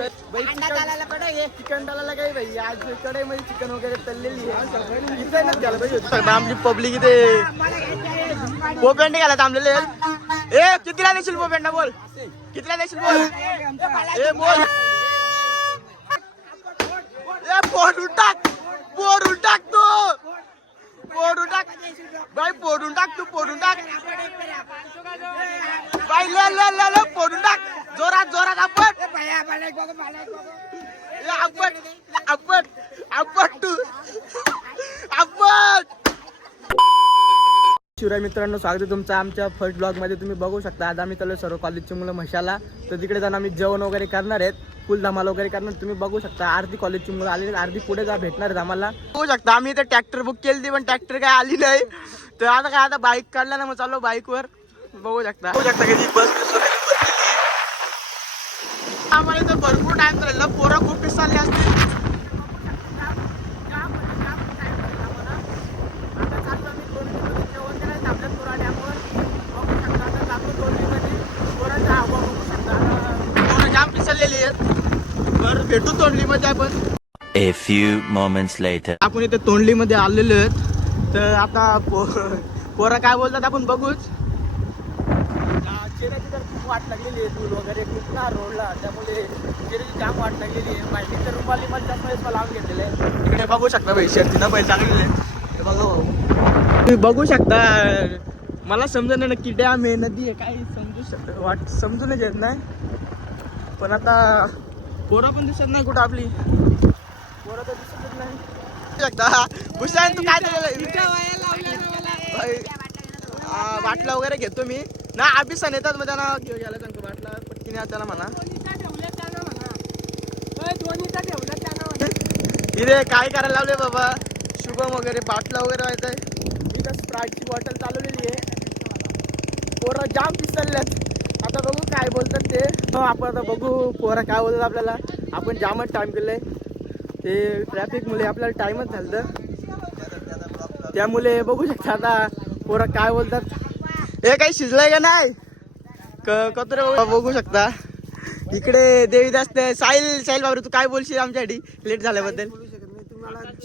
अंडा ये। चिकन डालायला काही भाई आज चिकन वगैरे तळलेली आहे डिझाईनच घ्यायला पाहिजे होतं. आमची पब्लिक इथे पोपेंड घ्यायला थांबलेले. ए कितीला देशील पोपेंडा बोल। कितीला देशील बोल? ए बोल। ए पोडून टाक पोडून टाक तू। पोडून टाक बाई पोडून टाक तू पोडून टाक बाई ले ले ले ले पोडून टाक जोरात जोरात आपण ए, आपण आपण आपण तू. आपण शिवराय मित्रांनो स्वागत आहे तुमचं आमच्या फर्स्ट ब्लॉगमध्ये. तुम्ही बघू शकता आज आम्ही चालू सर्व कॉलेजची मुलं म्हशाला. तर तिकडे जाऊन आम्ही जेवण वगैरे करणार आहेत. फुल धमाल वगैरे करणार. तुम्ही बघू शकता अर्धी कॉलेजची मुलं आलेली अर्धी पुढे जा भेटणार आहेत आम्हाला. बघू शकता आम्ही इथे ट्रॅक्टर बुक केली ती पण ट्रॅक्टर काय आली नाही. तर आता काय आता बाईक काढला ना मग चाललो बाईक वर. बघू शकता. बघू शकता कधी बस बिस वगैरे भरलेली आहे. आम्हाला इथं भरपूर टाइम झालेला. पोरं खूप पिस चालले असतील जाम पिसरलेली आहेत. बरं भेटू तोंडलीमध्ये आपण. A few moments later. आपण इथे तोंडलीमध्ये आलेलो आहेत. तर आता पो पोरं काय बोलतात आपण बघूच. चेहऱ्याची तर खूप वाट लागलेली आहे धूल वगैरे ना रोडला त्यामुळे चेहऱ्याची जाम वाट लागलेली आहे. माहिती तर रुपाली मध्ये जास्त पैसा लावून घेतलेले आहे. इकडे बघू शकता भाई शर्तीनं पैसे लागलेले आहेत. हे बघा. तुम्ही बघू शकता मला समजत नाही नक्की डॅम आहे नदी आहे काय समजू शकत वाट समजूनच येत नाही. पण आता पोरं पण दिसत नाही कुठं आपली. पोरं तर दिसतच नाही. हुशान तू काय बाटला वगैरे घेतो मी. ना अभिसन येतात मग त्यांना घेऊन गेला त्यांना बाटला पटकीने त्याला म्हणा. इथे काय करायला लावले बाबा? शुभम वगैरे बाटला वगैरे व्हायचं आहे मी तर स्प्राईटची बॉटल चालवलेली आहे. पोरं जाम पिसरल्यात आता बघू काय बोलतात ते. हो, आपण आता बघू पोरं काय बोलतात आपल्याला. आपण जामच टाइम केलंय. ते ट्रॅफिकमुळे आपल्याला टाइमच झालं त्यामुळे बघू शकता आता पोरं काय बोलतात. हे काही शिजलंय का नाही? क- कतरे बघू- बघू शकता. इकडे देवीदास साहिल साहिल बाबरे तू काय बोलशील आमच्यासाठी? लेट झाल्याबद्दल.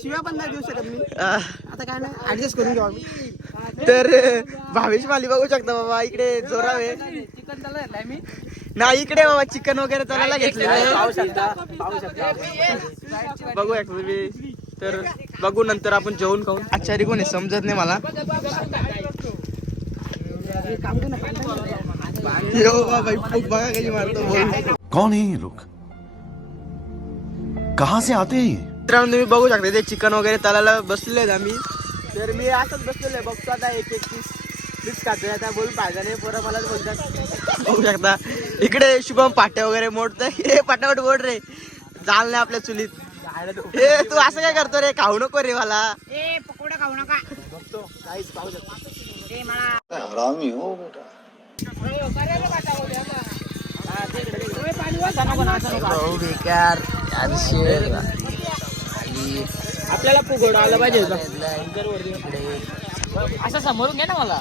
शिव्या पण नाही देऊ शकत मी. आता काय नाही ऍडजस्ट करून घेऊ आम्ही. तर भावेश माली बघू शकता बाबा इकडे जोरावे चिकन नाही इकडे बाबा चिकन वगैरे चालायला शकता. बघू तुम्ही. तर बघू नंतर आपण जेवण खाऊन. आचारी कोणी समजत नाही मला यो बाबा फूक बघा कशी मारतो बोल कौन है ये लोग? कहां से आते हैं ये? मित्रांनो तुम्ही बघू शकता ते चिकन वगैरे तलाला बसलेले आहेत आम्ही. तर मी असंच बसलेलो आहे बघतो आता एक एक पीस पीस खातोय. आता बोल पाहिजे नाही पोरं मलाच बोलतात. बघू शकता. इकडे शुभम पाट्या वगैरे मोडतोय. हे पटापट मोड रे. जाल नाही आपल्या चुलीत. हे तू असं काय करतो रे? खाऊ नको रे मला. ए पकोडा खाऊ नका. बघतो. काहीच पाहू शकतो मला हरामी हो बेटा भाऊ बेकार आपल्याला फुगोड आलं पाहिजे असं समोरून घे ना मला.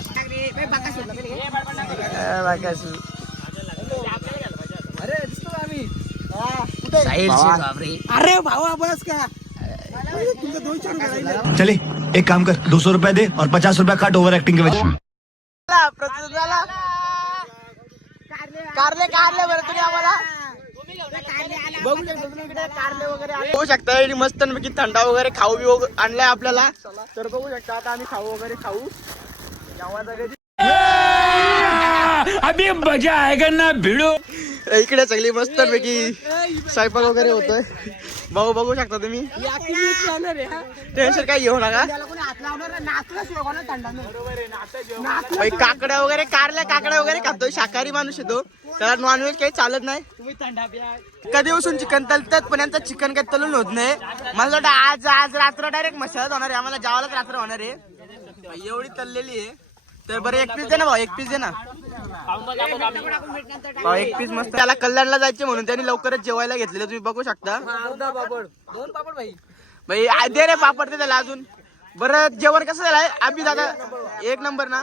अरे भावा बस का? चले एक काम कर दो सौ रुपया दे और पचास रुपया काट ओवर एक्टिंग के वजह कारले कारले बरं तुम्ही आम्हाला. बघू शकता मस्त पैकी थंडा वगैरे खाऊ बी आणलाय आपल्याला. तर बघू शकता आता आम्ही खाऊ वगैरे खाऊ. अभी मजा आएगा ना भिड़ो। इकडे सगळी मस्त पैकी स्वयंपाक वगैरे होतोय. बघू बघू शकता तुम्ही. टेन्शन काही घेऊ नका. काकड्या वगैरे कारल्या काकड्या वगैरे खातोय. शाकाहारी माणूस येतो त्याला नॉनव्हेज काही चालत नाही. कधी उसून चिकन तलतात पण यांचं चिकन काही तलून होत नाही. मला वाटतं आज आज रात्र डायरेक्ट मसालाच होणार आहे. आम्हाला जेवायलाच रात्र होणार आहे. एवढी तललेली आहे. तर बरं एक पीस दे ना भाऊ एक पीस दे ना. भाऊ एक पीस मस्त. त्याला कल्याणला जायचे म्हणून त्यांनी लवकरच जेवायला घेतलेलं. तुम्ही बघू शकता. अर्धा पापड. दोन पापड भाई. दे रे पापड दे त्याला अजून. बरं जेवण कसं झालंय? आम्ही दादा एक नंबर ना?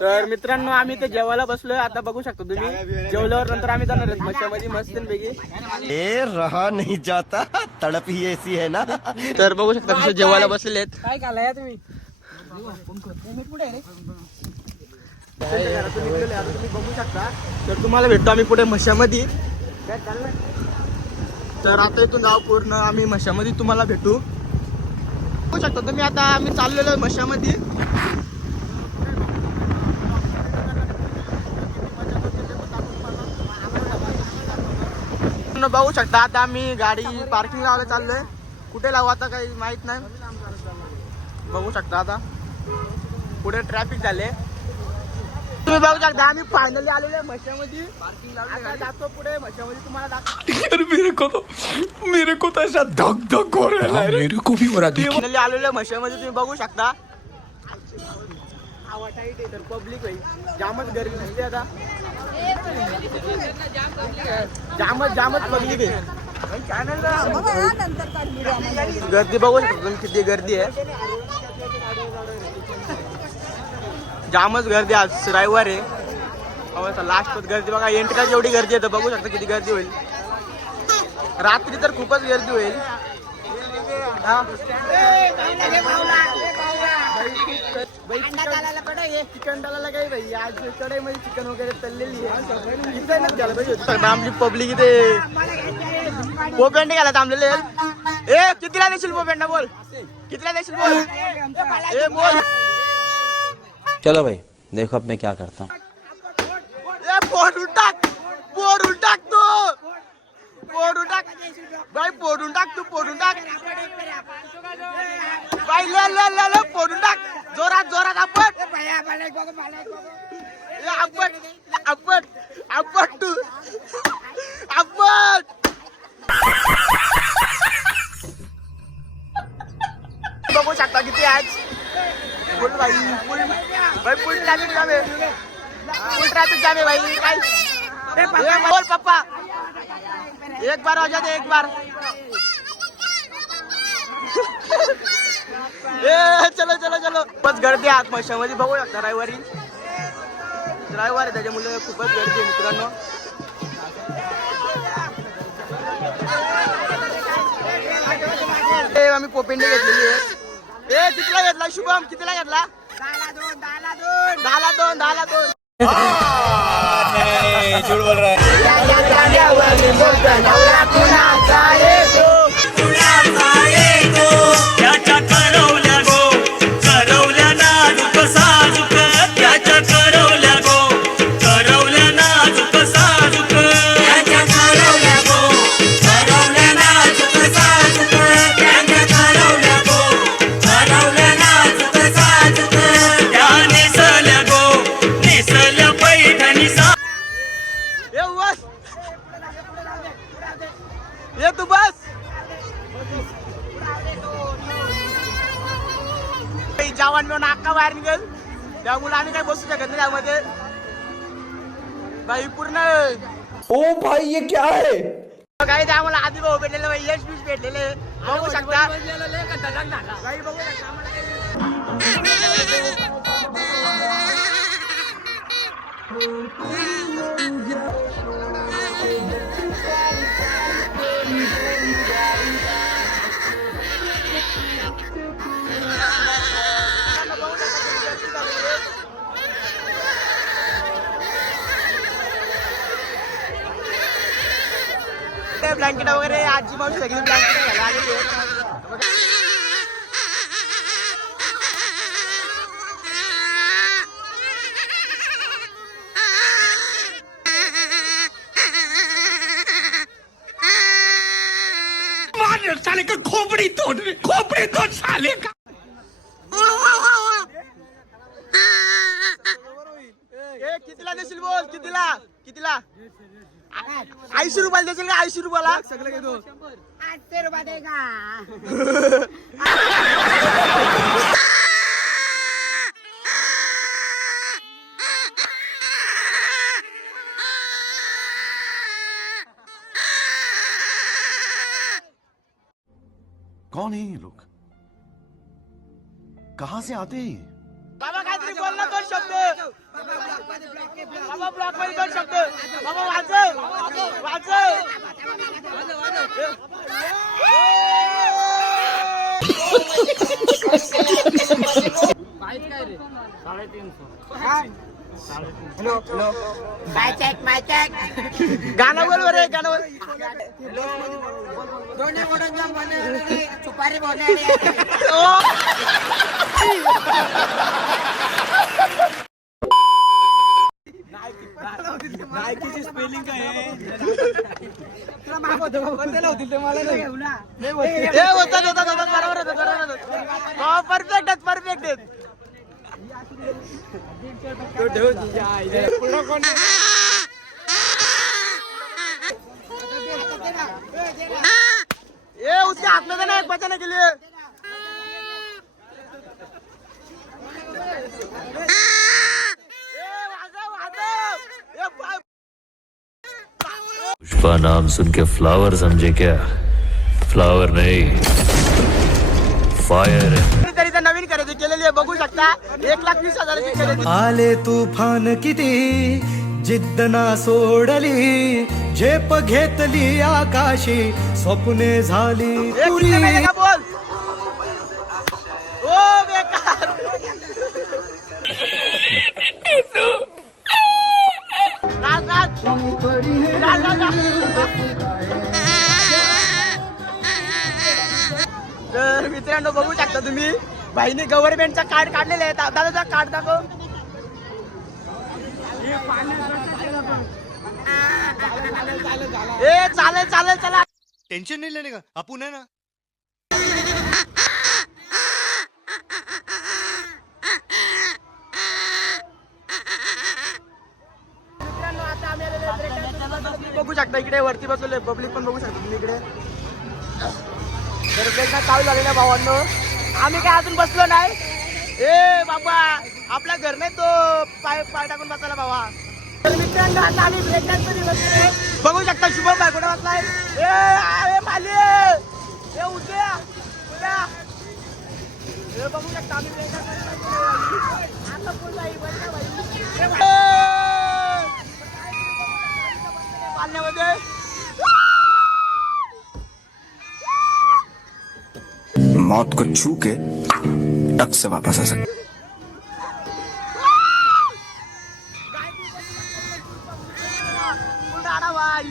तर मित्रांनो आम्ही ते जेवायला बसलोय. आता बघू शकतो तुम्ही. जेवल्यावर नंतर आम्ही जाणार आहेत. मच्छामध्ये मस्त पैकी. ए रहा नहीं जाता. तड़प ही ऐसी है ना. तर बघू शकता जेवायला बसलेले आहेत. काय तुम्ही? घरातून निघलेले आता तुम्ही बघू शकता. तर तुम्हाला भेटतो आम्ही पुढे मशामध्ये तर आता इथून गाव पूर्ण आम्ही मशामध्ये तुम्हाला भेटू. बघू शकता तुम्ही आता आम्ही चाललेलो आहे मशामध्ये बघू शकता आता आम्ही गाडी पार्किंग लावायला चाललोय. कुठे लावू आता काही माहीत नाही. बघू शकता आता. पुढे ट्रॅफिक झाले. तुम्ही बघू शकता आम्ही फायनली आलेलो आहे मशामध्ये. आता जातो पुढे मशामध्ये तुम्हाला दाखव. यार मेरे को तो मेरे को तो ऐसा धक धक हो रहा है मेरे को भी हो रहा है फायनली आलेलो आहे मशामध्ये तुम्ही बघू शकता. टाईट आहे. तर पब्लिक जामच गर्दी दिसते आता. जामच जामच पब्लिक आहे. गर्दी बघू शकता किती गर्दी आहे. जामच गर्दी आज रविवार आहे. लास्ट गर्दी. बघा एंट्रीला जेवढी गर्दी आहे तर बघू शकता किती गर्दी होईल. रात्री तर खूपच गर्दी होईल. आमची पब्लिक इथे. पोपेंडे घ्यायला थांबलेले. ए कितीला देशील पोपेंडा बोल. कितीला देशील बोल ए बोल. चलो भाई, देखो अब मैं क्या करता हूँ। टाक बाई ल ल ल आज? फुल भाई फुल भाई फुल ट्रॅफिक जाम आहे फुल ट्रॅफिक जाम आहे भाई। काय ए, बोल पप्पा एक बार हो जाते एक बार। ए चलो चलो चलो। खूपच गर्दी आहे आत्मशामध्ये बघू शकता रविवारी. रविवार आहे त्याच्यामुळे खूपच गर्दी आहे मित्रांनो. आम्ही पोपेंडे घेतलेली आहे. ए कितीला घेतला? शुभम कितीला घेतला? दहाला दोन दहाला दोन त्याच्या ओ भाई ये क्या है? काही ते आम्हाला. आधी भाऊ भेटलेले बाई यश बीश भेटलेले. बघू शकता. बाई बघू शकता आम्हाला. काही- ब्लँकेट वगैरे आजी मावशी सगळी ब्लँकेट घ्यायला आलेली आहेत. साले का खोपड़ी तोड़? खोपड़ी तोड़ साले का? कितीला देशील बोल? कितीला? कितीला? ऐंशी रुपयाला देशील का? ऐंशी रुपयाला? सगळं घेतो. आठशे रुपये दे का? कौन है ये लोग? कहाँ से आते हैं ये? बाबा काहीतरी बोल ना दोन शब्द बाबा ब्लॉक मध्ये दोन शब्द बाबा वाचव वाचव माय चॅक माय चॅक गाणं बोल बरे गाणं बोल दोन्ही वडून नायकीची स्पेलिंग काय हे परफेक्ट आहेत परफेक्ट आहेत. ये उसके हाथ में देना एक बचाने के लिए ए, वाजव, वाजव. ए, पा- पुष्पा नाम सुन के फ्लावर समझे क्या? फ्लावर नहीं। फायर तर नवीन खरेदी केलेली आहे बघू शकता. एक लाख वीस हजाराची खरेदी. आले तुफान किती? जिद्द ना सोडली. झेप घेतली आकाशी. स्वप्ने झाली पुरी बोल. ओ बेकार. तर मित्रांनो बघू शकता तुम्ही भाईने गव्हर्नमेंटचा कार्ड काढलेला आहे. दा- दादाचा कार्ड दाखव. ए चालेल चालेल चला. टेन्शन नाही लेने का? आपण आहे ना मित्रांनो, आता आम्ही आलेलो आहे break dance ला. तुम्ही बघू शकता इकडे वरती बसवले पब्लिक पण बघू शकतो तुम्ही इकडे. तर त्यांना चालू झालेल्या भावांनो. आम्ही काय अजून बसलो नाही? ए बाबा आपल्या घर नाही तो. पाय पाय टाकून बसायला बाबा तर मित्रांनो आता आम्ही ब्रेक डान्स बसलोय बघू शकता शुभम भाई कुठे बसलाय ए अरे माली ए उद्या उद्या. हे बघू शकता आम्ही ब्रेक डान्स आता पुन्हा ही बरं का बाई? ए! पाण्यामध्ये मौत को छू के टक से वापस आ सकते। बुलढाणा बाई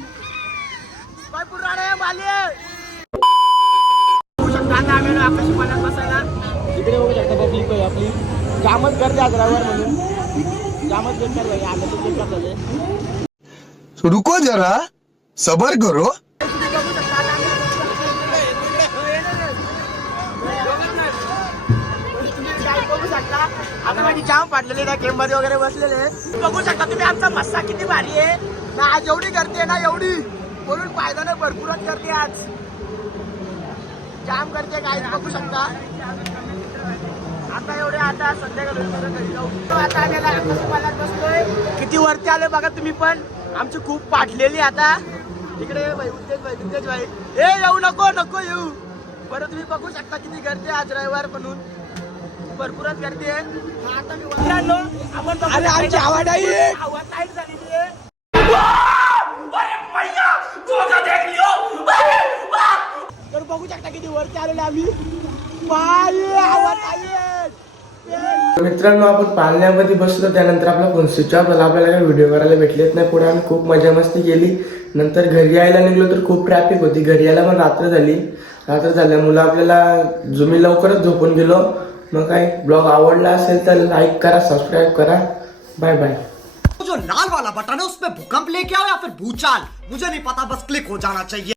बाई बुलढाणा आहे माली बघू शकता आता आम्ही आलो आकाशी पाण्यात बसायला इकडे बघू शकता पब्लिक आहे आपली जामच गर्दी आज रविवार म्हणून जामच बेकार भाई आता ते बेकार झाले रुको जरा. सबर करो. बघू शकता आता माझी जाम पाडलेली ना गेम वगैरे बसलेले बघू शकता तुम्ही आमचा मस्सा किती भारी आहे. ना आज एवढी करते आहे ना एवढी. बोलून फायदा नाही भरपूरच करते आज. जाम करते काय बघू शकता. आता एवढे आता संध्याकाळी आता आम्ही आता बसलोय. किती वरती आले बघा तुम्ही पण. आमची खूप पाठलेली आता. इकडे भाई उद्देश भाई उद्देश भाई. ए येऊ नको नको येऊ. बरं तुम्ही बघू शकता किती गर्दी आहे आज रविवार म्हणून. भरपूरच गर्दी आहे. इथे हवा टाईट झालेली आहे. तर बघू शकता किती वरती आलेले आम्ही. हवा टाईट. मित्रांनो आपण पाळण्यामध्ये बसलो त्यानंतर आपला फोन स्विच ऑफ झाला. आपल्याला काही व्हिडिओ करायला भेटलेच नाही. पुढे आम्ही खूप मजा मस्ती केली. नंतर घरी यायला निघलो तर खूप ट्रॅफिक होती. घरी यायला पण रात्र झाली. रात्र झाल्यामुळं आपल्याला जुमी लवकरच झोपून गेलो. मग काय ब्लॉग आवडला असेल तर लाईक करा सबस्क्राईब करा. बाय बाय जो लाल वाला बटन है उसमें भूकंप लेके आओ या फिर भूचाल? मुझे नहीं पता बस क्लिक हो जाना चाहिए।